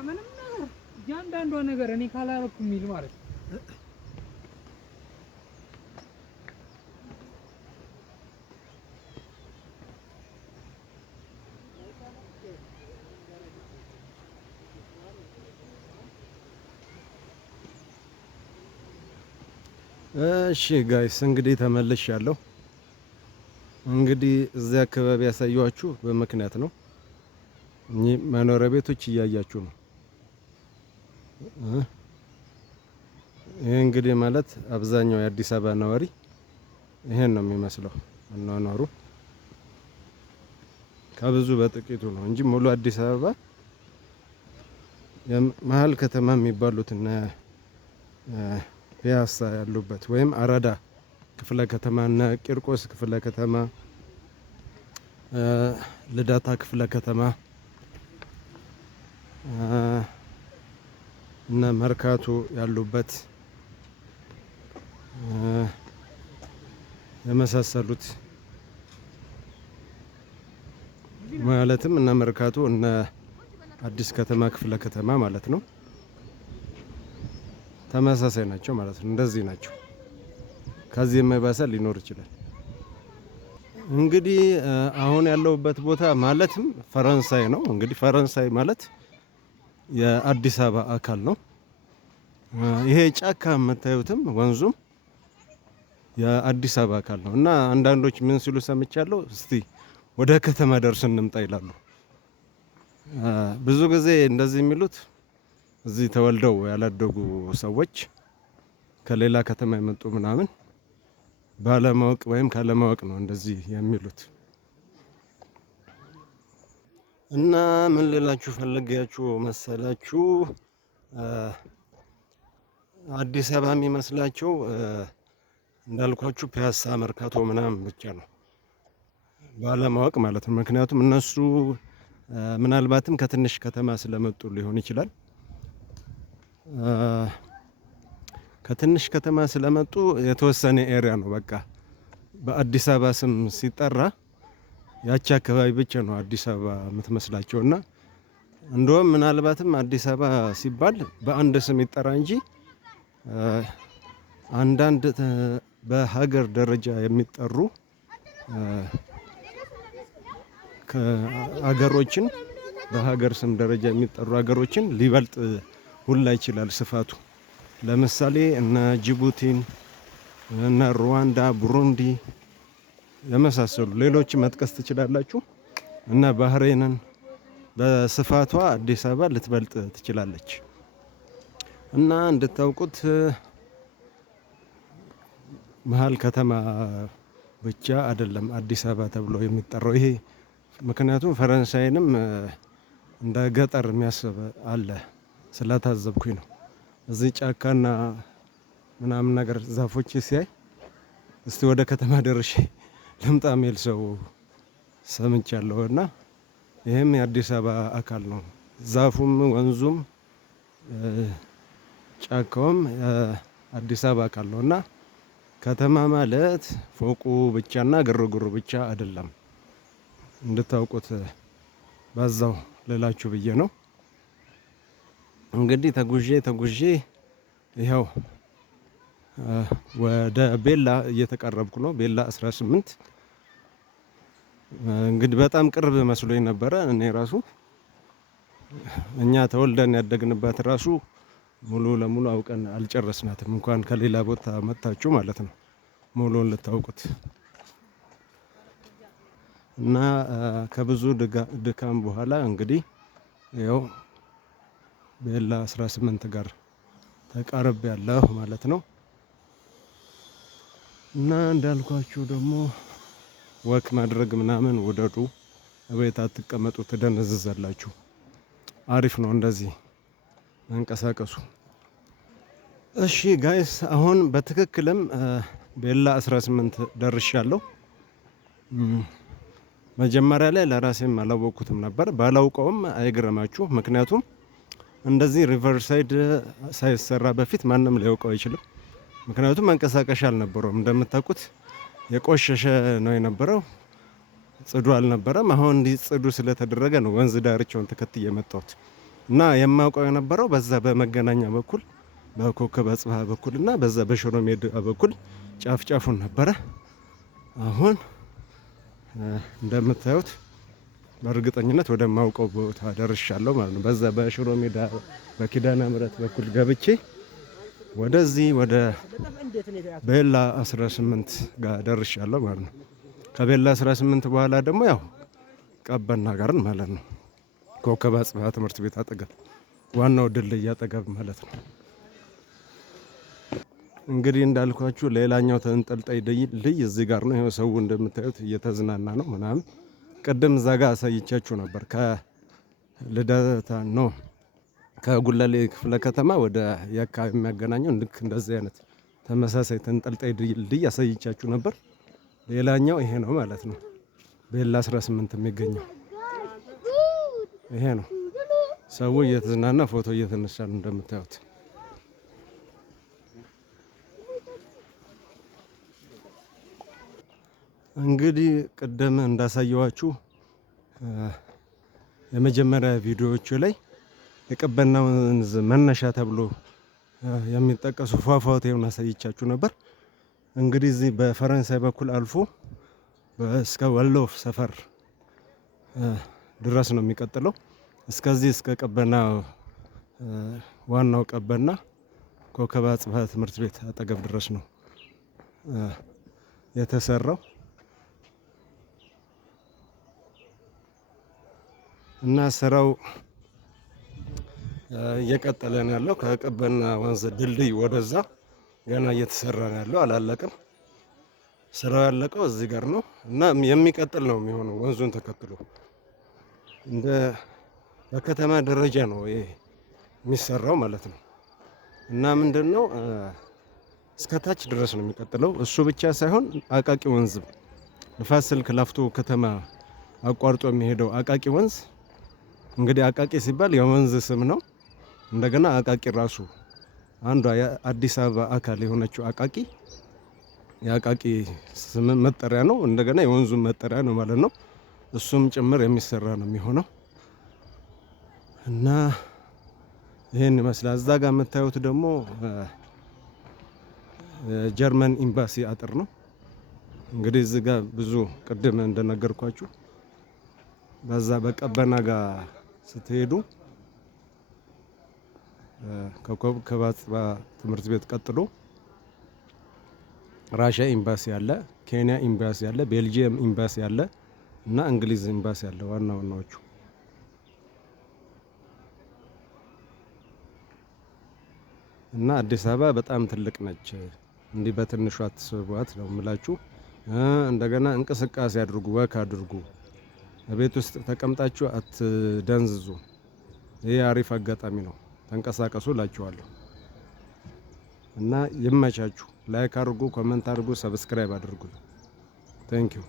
ምንም ነገር እያንዳንዷ ነገር እኔ ካላረኩ የሚል ማለት ነው። እሺ ጋይስ እንግዲህ ተመልሻለሁ። እንግዲህ እዚህ አካባቢ ያሳየኋችሁ በምክንያት ነው። እኚህ መኖሪያ ቤቶች እያያችሁ ነው። ይሄ እንግዲህ ማለት አብዛኛው የአዲስ አበባ ነዋሪ ይሄን ነው የሚመስለው አኗኗሩ። ከብዙ በጥቂቱ ነው እንጂ ሙሉ አዲስ አበባ መሀል ከተማ የሚባሉትና ፒያሳ ያሉበት ወይም አራዳ ክፍለ ከተማ እና ቂርቆስ ክፍለ ከተማ፣ ልደታ ክፍለ ከተማ እና መርካቶ ያሉበት የመሳሰሉት ማለትም እና መርካቶ እና አዲስ ከተማ ክፍለ ከተማ ማለት ነው። ተመሳሳይ ናቸው ማለት ነው። እንደዚህ ናቸው። ከዚህ የማይባሰ ሊኖር ይችላል። እንግዲህ አሁን ያለሁበት ቦታ ማለትም ፈረንሳይ ነው። እንግዲህ ፈረንሳይ ማለት የአዲስ አበባ አካል ነው። ይሄ ጫካ የምታዩትም ወንዙም የአዲስ አበባ አካል ነው እና አንዳንዶች ምን ሲሉ ሰምቻለሁ፣ እስቲ ወደ ከተማ ደርሰን እንምጣ ይላሉ። ብዙ ጊዜ እንደዚህ የሚሉት እዚህ ተወልደው ያላደጉ ሰዎች ከሌላ ከተማ የመጡ ምናምን ባለማወቅ ወይም ካለማወቅ ነው እንደዚህ የሚሉት። እና ምን ልላችሁ ፈልጋችሁ መሰላችሁ፣ አዲስ አበባ የሚመስላቸው እንዳልኳችሁ ፒያሳ፣ መርካቶ ምናምን ብቻ ነው ባለማወቅ ማለት ነው። ምክንያቱም እነሱ ምናልባትም ከትንሽ ከተማ ስለመጡ ሊሆን ይችላል። ከትንሽ ከተማ ስለመጡ የተወሰነ ኤሪያ ነው በቃ በአዲስ አበባ ስም ሲጠራ ያቺ አካባቢ ብቻ ነው አዲስ አበባ የምትመስላቸው እና እንደውም ምናልባትም አዲስ አበባ ሲባል በአንድ ስም ይጠራ እንጂ አንዳንድ በሀገር ደረጃ የሚጠሩ ከሀገሮችን በሀገር ስም ደረጃ የሚጠሩ ሀገሮችን ሊበልጥ ሁላ ይችላል ስፋቱ። ለምሳሌ እነ ጅቡቲን፣ እነ ሩዋንዳ፣ ቡሩንዲ የመሳሰሉ ሌሎች መጥቀስ ትችላላችሁ። እና ባህሬንን በስፋቷ አዲስ አበባ ልትበልጥ ትችላለች። እና እንድታውቁት መሀል ከተማ ብቻ አይደለም አዲስ አበባ ተብሎ የሚጠራው ይሄ። ምክንያቱም ፈረንሳይንም እንደ ገጠር የሚያስብ አለ ስለታዘብኩኝ ነው። እዚህ ጫካና ምናምን ነገር ዛፎች ሲያይ እስቲ ወደ ከተማ ደርሼ ልምጣ የሚል ሰው ሰምቻለሁ። እና ይሄም የአዲስ አበባ አካል ነው። ዛፉም ወንዙም ጫካውም አዲስ አበባ አካል ነው። እና ከተማ ማለት ፎቁ ብቻና ግርግሩ ብቻ አይደለም። እንድታውቁት ባዛው ልላችሁ ብዬ ነው። እንግዲህ ተጉዤ ይኸው ወደ ቤላ እየተቀረብኩ ነው። ቤላ 18 እንግዲህ በጣም ቅርብ መስሎኝ ነበረ። እኔ ራሱ እኛ ተወልደን ያደግንባት ራሱ ሙሉ ለሙሉ አውቀን አልጨረስናትም። እንኳን ከሌላ ቦታ መጣችሁ ማለት ነው ሙሉን ልታውቁት። እና ከብዙ ድካም በኋላ እንግዲህ ያው ቤላ 18 ጋር ተቃርብ ያለሁ ማለት ነው። እና እንዳልኳችሁ ደግሞ ወክ ማድረግ ምናምን ውደዱ። እቤት አትቀመጡ፣ ትደነዝዛላችሁ። አሪፍ ነው እንደዚህ መንቀሳቀሱ። እሺ ጋይስ አሁን በትክክልም ቤላ 18 ደርሻለሁ። መጀመሪያ ላይ ለራሴም አላወቅኩትም ነበር። ባላውቀውም አይግረማችሁ። ምክንያቱም እንደዚህ ሪቨርሳይድ ሳይሰራ በፊት ማንም ሊያውቀው አይችልም። ምክንያቱም መንቀሳቀሻ አልነበረውም። እንደምታውቁት የቆሸሸ ነው የነበረው፣ ጽዱ አልነበረም። አሁን እንዲህ ጽዱ ስለተደረገ ነው ወንዝ ዳርቻውን ተከትዬ የመጣሁት። እና የማውቀው የነበረው በዛ በመገናኛ በኩል በኮከበ ጽባህ በኩል እና በዛ በሽሮ ሜዳ በኩል ጫፍ ጫፉን ነበረ። አሁን እንደምታዩት በእርግጠኝነት ወደማውቀው ቦታ ደርሻለሁ ማለት ነው። በዛ በሽሮ ሜዳ በኪዳነ ምሕረት በኩል ገብቼ ወደዚህ ወደ ቤላ 18 ጋር ደርሻለሁ ማለት ነው። ከቤላ 18 በኋላ ደግሞ ያው ቀበና ጋርን ማለት ነው። ኮከበ ጽባህ ትምህርት ቤት አጠገብ ዋናው ድልድይ አጠገብ ማለት ነው። እንግዲህ እንዳልኳችሁ ሌላኛው ተንጠልጣይ ድልድይ እዚህ ጋር ነው። ይሄው ሰው እንደምታዩት እየተዝናና ነው ምናምን። ቅድም እዛ ጋር አሳይቻችሁ ነበር። ከልደታ ነው ከጉለሌ ክፍለ ከተማ ወደ የካ የሚያገናኘው ልክ እንደዚህ አይነት ተመሳሳይ ተንጠልጣይ ድልድይ አሳይቻችሁ ነበር። ሌላኛው ይሄ ነው ማለት ነው። ቤላ 18 የሚገኘው ይሄ ነው። ሰው እየተዝናና ፎቶ እየተነሳ ነው እንደምታዩት። እንግዲህ ቅድም እንዳሳየዋችሁ የመጀመሪያ ቪዲዮዎቹ ላይ የቀበና ወንዝ መነሻ ተብሎ የሚጠቀሱ ፏፏቴውን አሳይቻችሁ ነበር። እንግዲህ እዚህ በፈረንሳይ በኩል አልፎ እስከ ወሎ ሰፈር ድረስ ነው የሚቀጥለው። እስከዚህ እስከ ቀበና ዋናው ቀበና ኮከበ ጽባህ ትምህርት ቤት አጠገብ ድረስ ነው የተሰራው እና ስራው እየቀጠለ ነው ያለው። ከቀበና ወንዝ ድልድይ ወደዛ ገና እየተሰራ ነው ያለው፣ አላለቀም። ስራው ያለቀው እዚህ ጋር ነው እና የሚቀጥል ነው የሚሆነው ወንዙን ተከትሎ እንደ በከተማ ደረጃ ነው ይሄ የሚሰራው ማለት ነው። እና ምንድነው እስከ ታች ድረስ ነው የሚቀጥለው። እሱ ብቻ ሳይሆን አቃቂ ወንዝ ንፋስ ስልክ ላፍቶ ከተማ አቋርጦ የሚሄደው አቃቂ ወንዝ እንግዲህ አቃቂ ሲባል የወንዝ ስም ነው። እንደገና አቃቂ ራሱ አንዷ የአዲስ አበባ አካል የሆነችው አቃቂ የአቃቂ ስም መጠሪያ ነው። እንደገና የወንዙ መጠሪያ ነው ማለት ነው። እሱም ጭምር የሚሰራ ነው የሚሆነው እና ይሄን ይመስላል። እዛ ጋር የምታዩት ደግሞ ጀርመን ኤምባሲ አጥር ነው። እንግዲህ እዚህ ጋር ብዙ ቅድም እንደነገርኳችሁ በዛ በቀበና ጋር ስትሄዱ ከኮከበ ጽባህ ትምህርት ቤት ቀጥሎ ራሽያ ኤምባሲ አለ፣ ኬንያ ኤምባሲ አለ፣ ቤልጂየም ኤምባሲ አለ እና እንግሊዝ ኤምባሲ አለ። ዋናዎቹ እና አዲስ አበባ በጣም ትልቅ ነች። እንዲህ በትንሿ አትስቧት ነው የምላችሁ። እንደገና እንቅስቃሴ አድርጉ፣ ወክ አድርጉ። ቤት ውስጥ ተቀምጣችሁ አትደንዝዙ። ይሄ አሪፍ አጋጣሚ ነው። ተንቀሳቀሱ እላችኋለሁ እና ይመቻችሁ። ላይክ አድርጉ፣ ኮሜንት አድርጉ፣ ሰብስክራይብ አድርጉ። ቴንክ ዩ